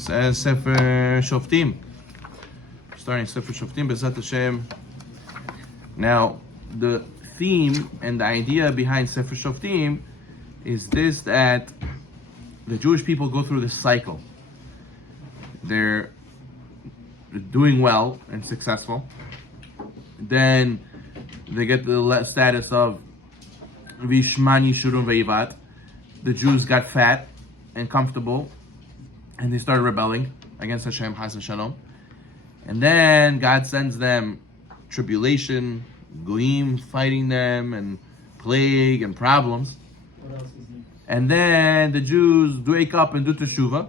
Says Sefer Shoftim. Starting Sefer Shoftim, B'ezrat Hashem. Now, the theme and the idea behind Sefer Shoftim is this, that the Jewish people go through this cycle. They're doing well and successful. Then they get the status of Vishmani Shurum Veivat. The Jews got fat and comfortable, and they started rebelling against Hashem, Chas v'Shalom. And then God sends them tribulation, goyim fighting them, and plague and problems. What else is new? And then the Jews wake up and do teshuvah,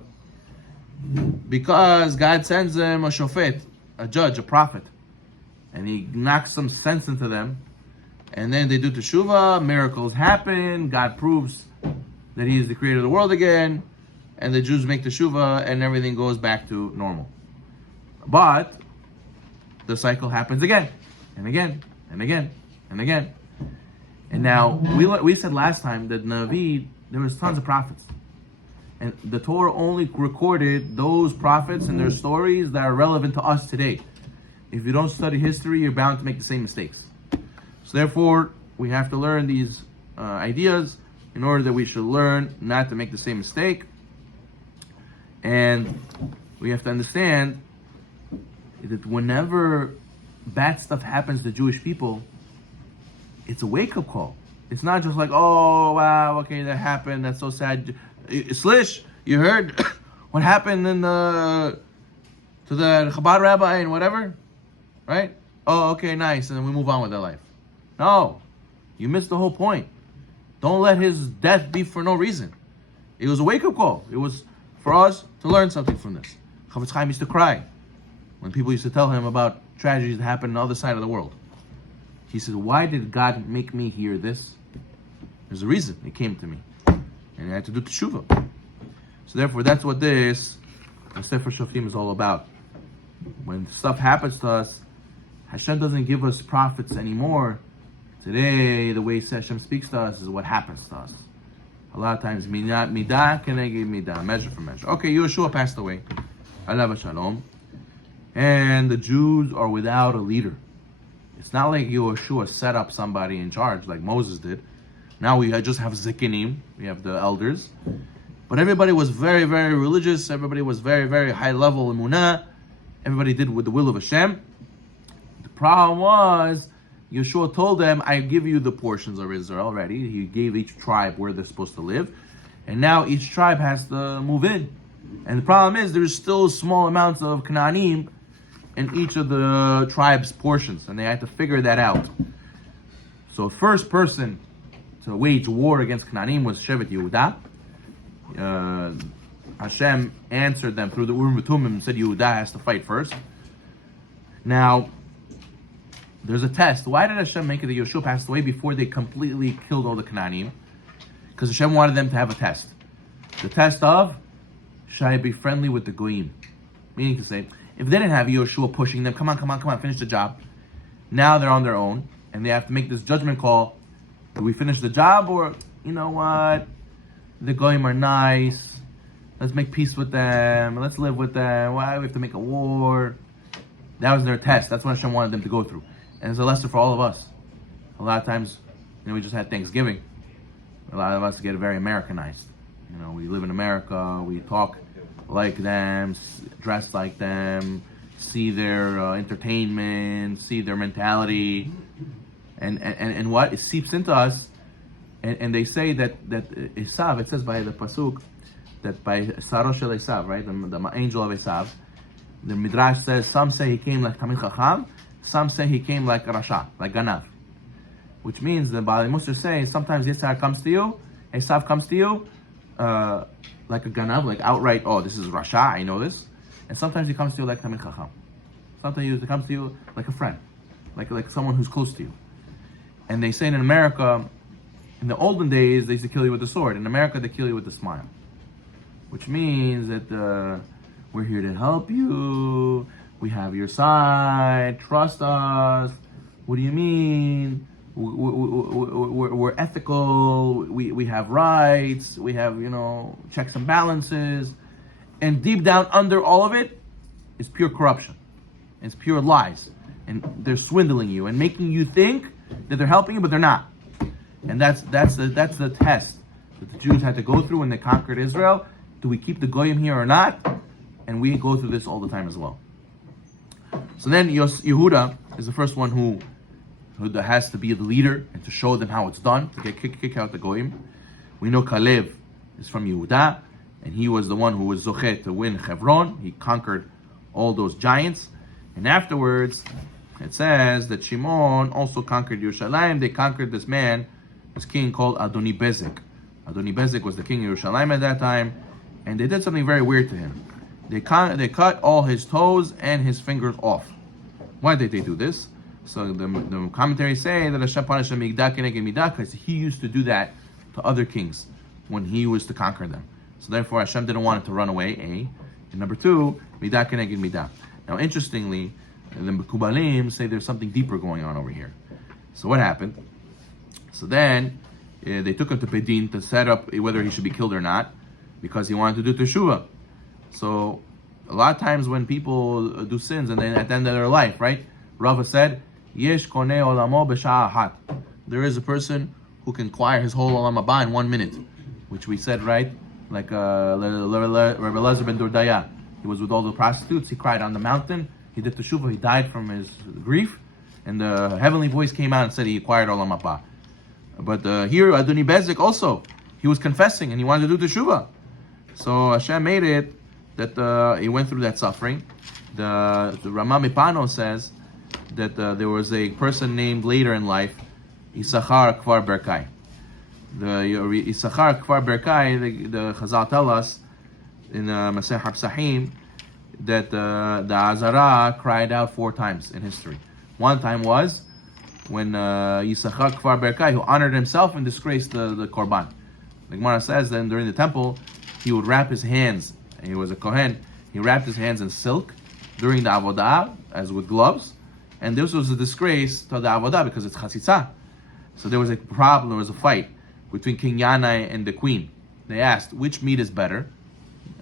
because God sends them a shofet, a judge, a prophet, and he knocks some sense into them. And then they do teshuvah, miracles happen, God proves that he is the creator of the world again, and the Jews make teshuvah, and everything goes back to normal. But the cycle happens again, and again, and again, and again. And now, we said last time that Navi, there was tons of prophets. And the Torah only recorded those prophets and their stories that are relevant to us today. If you don't study history, you're bound to make the same mistakes. So therefore, we have to learn these ideas in order that we should learn not to make the same mistake. And we have to understand that whenever bad stuff happens to Jewish people, it's a wake-up call. It's not just like, oh, wow, okay, that happened, that's so sad. Slish, you heard what happened to the Chabad rabbi and whatever? Right? Oh, okay, nice, and then we move on with our life. No, you missed the whole point. Don't let his death be for no reason. It was a wake-up call. It was for us to learn something from this. Chavetz Chaim used to cry when people used to tell him about tragedies that happened on the other side of the world. He said, why did God make me hear this? There's a reason it came to me. And I had to do teshuvah. So therefore, that's what this Sefer Shoftim is all about. When stuff happens to us, Hashem doesn't give us prophets anymore. Today, the way Hashem speaks to us is what happens to us. A lot of times, midah keneged midah, measure for measure. Okay, Yeshua passed away. Alav Shalom. And the Jews are without a leader. It's not like Yeshua set up somebody in charge like Moses did. Now we just have zikinim, we have the elders. But everybody was very, very religious. Everybody was very, very high level emunah. Everybody did with the will of Hashem. The problem was, Yeshua told them, I give you the portions of Israel already. He gave each tribe where they're supposed to live. And now each tribe has to move in. And the problem is, there's still small amounts of Canaanim in each of the tribes' portions. And they had to figure that out. So first person to wage war against Canaanim was Shevet Yehuda. Hashem answered them through the Urim V'Tumim and said Yehuda has to fight first. Now, there's a test. Why did Hashem make it that Yeshua passed away before they completely killed all the Canaanim? Because Hashem wanted them to have a test. The test of, should I be friendly with the Goyim? Meaning to say, if they didn't have Yeshua pushing them, come on, finish the job. Now they're on their own, and they have to make this judgment call. Do we finish the job, or, you know what, the Goyim are nice, let's make peace with them, let's live with them, why do we have to make a war? That was their test. That's what Hashem wanted them to go through. And it's a lesson for all of us. A lot of times, we just had Thanksgiving. A lot of us get very Americanized. We live in America, we talk like them, dress like them, see their entertainment, see their mentality, and what? It seeps into us. And they say that Esav, it says by the Pasuk, that by Saro Shel Esav, right, the angel of Esav, the Midrash says, some say he came like Tamil Chacham, some say he came like Rasha, like Ganav. Which means the Baalei Mussar say, sometimes Yisrael comes to you, Esav comes to you, like a Ganav, like outright, oh, this is Rasha, I know this. And sometimes he comes to you like Tamil Chacham. Sometimes he comes to you like a friend, like someone who's close to you. And they say in America, in the olden days, they used to kill you with the sword. In America, they kill you with a smile. Which means that we're here to help you. We have your side. Trust us. What do you mean? We're ethical. We have rights. We have, checks and balances. And deep down under all of it is pure corruption. It's pure lies. And they're swindling you and making you think that they're helping you, but they're not. And that's the test that the Jews had to go through when they conquered Israel. Do we keep the Goyim here or not? And we go through this all the time as well. So then Yehuda is the first one who has to be the leader and to show them how it's done, to kick out the Goyim. We know Kalev is from Yehuda, and he was the one who was Zochet to win Hebron. He conquered all those giants. And afterwards, it says that Shimon also conquered Yerushalayim. They conquered this king called Adoni Bezek. Adoni Bezek was the king of Yerushalayim at that time, and they did something very weird to him. They cut all his toes and his fingers off. Why did they do this? So the commentaries say that Hashem punished him because he used to do that to other kings when he was to conquer them. So therefore Hashem didn't want it to run away, A. And number two, midah keneged midah. Now interestingly, the Mekubalim say there's something deeper going on over here. So what happened? So then they took him to Bedin to set up whether he should be killed or not, because he wanted to do teshuvah. So a lot of times when people do sins and then at the end of their life, right? Rava said, Yesh koneh olamo b'sha'ah ahat. There is a person who can acquire his whole olam haba in 1 minute, which we said, right? Like Rabbi Elazar ben Dordaya. He was with all the prostitutes. He cried on the mountain. He did teshuvah. He died from his grief, and the heavenly voice came out and said he acquired olam haba. But here, Adoni Bezek also, he was confessing and he wanted to do teshuvah. So Hashem made it that he went through that suffering. The Rama Mipano says that there was a person named later in life, Issachar Kfar Berkai. The Issachar Kfar Berkai, the Chazal tell us in Masech HaPsachim that the Azara cried out 4 times in history. One time was when Issachar Kfar Berkai, who honored himself and disgraced the Korban. The Gemara says then during the temple, he would wrap his hands, and he was a Kohen, he wrapped his hands in silk during the Avodah, as with gloves, and this was a disgrace to the Avodah because it's Chatzitza. So there was a problem, there was a fight between King Yanai and the queen. They asked, which meat is better?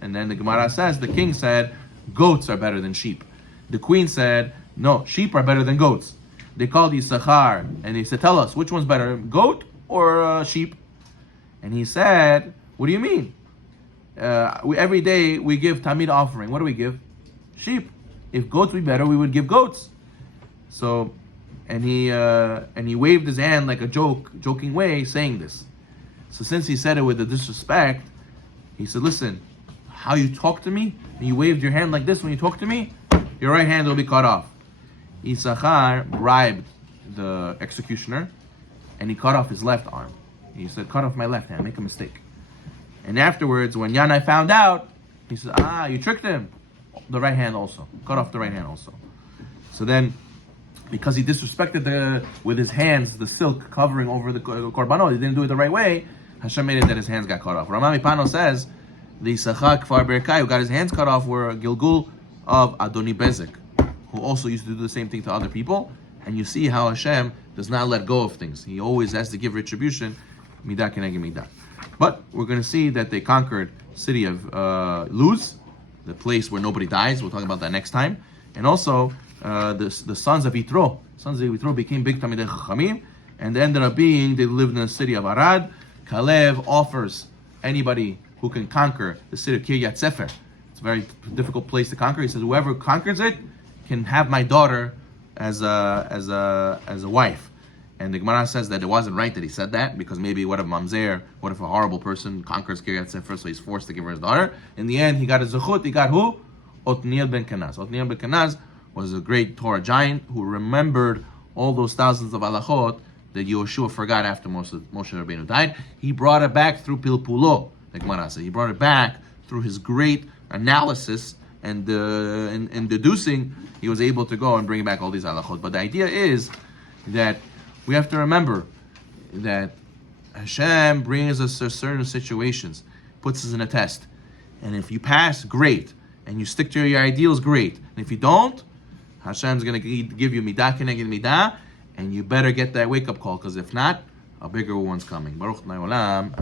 And then the Gemara says, the king said, goats are better than sheep. The queen said, no, sheep are better than goats. They called Issachar, and they said, tell us, which one's better, goat or sheep? And he said, what do you mean? Every day we give Tamid offering. What do we give? Sheep. If goats would be better, we would give goats. So, and he waved his hand like a joking way, saying this. So since he said it with a disrespect, he said, listen, how you talk to me, and you waved your hand like this when you talk to me, your right hand will be cut off. Issachar bribed the executioner, and he cut off his left arm. He said, cut off my left hand, make a mistake. And afterwards, when Yanai found out, he said, you tricked him. The right hand also. Cut off the right hand also. So then, because he disrespected with his hands, the silk covering over the korbanot, he didn't do it the right way, Hashem made it that his hands got cut off. Rama Mipano says, the Issachar Kfar Berkai who got his hands cut off were a Gilgul of Adoni Bezek, who also used to do the same thing to other people. And you see how Hashem does not let go of things. He always has to give retribution, midah keneged midah. But we're going to see that they conquered the city of Luz, the place where nobody dies. We'll talk about that next time. And also, the sons of Yitro became big Talmidei Chachamim, and they ended up they lived in the city of Arad. Kalev offers anybody who can conquer the city of Kiryat Sefer. It's a very difficult place to conquer. He says, whoever conquers it can have my daughter as a wife. And the Gemara says that it wasn't right that he said that, because maybe what if Mamzer, what if a horrible person conquers Kiryat Sefer, so he's forced to give her his daughter. In the end, he got a zechut. He got who? Otniel ben Kenaz. Otniel ben Kenaz was a great Torah giant who remembered all those thousands of halachot that Yehoshua forgot after Moshe Rabbeinu died. He brought it back through Pilpulo, the Gemara says. He brought it back through his great analysis and in deducing, he was able to go and bring back all these halachot. But the idea is that we have to remember that Hashem brings us to certain situations, puts us in a test. And if you pass, great. And you stick to your ideals, great. And if you don't, Hashem's going to give you midah keneged midah, and you better get that wake-up call, because if not, a bigger one's coming. Baruch Adonai Olam.